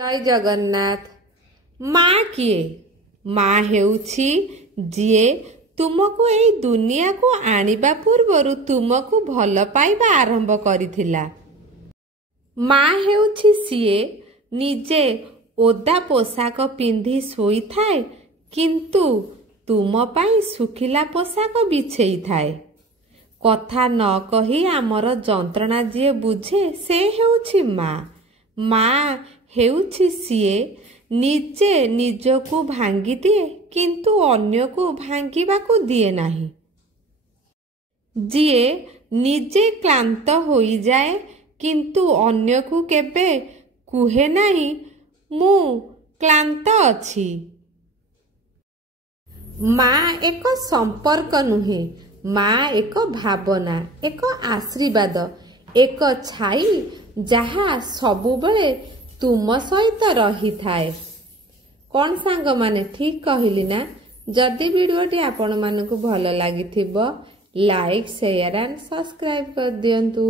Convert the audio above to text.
जय जगन्नाथ। माँ किए? माँ हेउछि जिए तुमको एई दुनिया को आनिबा पूर्वरु तुमको भल पाइबा आरंभ करिथिला। माँ हेउछि सिए निजे ओदा पोशाक पिंधि शोइथाए किंतु तुम पाई सुखिला पोशाक बिछेई थाए। कथा न कही आमर जंत्रणा जिए बुझे से हेउछि माँ। माँ हेउछि सिए निजे निजको भांगी दिए किंतु अन्य को भांगिबाकू दिए नाही। जिए निजे क्लांत होई जाए किंतु अन्य को केबे कुहे नाही मु क्लांत अछि। माँ एक संपर्क नुहे, माँ एक भावना, एक आशीर्वाद, एक छाई जहा सबुबले तुम सहित रही थाए। कौन सांग माने ठीक कहली ना? जदि वीडियोटी आपण मानकु भल लागिथिबो लाइक शेयर एंड सब्सक्राइब कर दियंतु।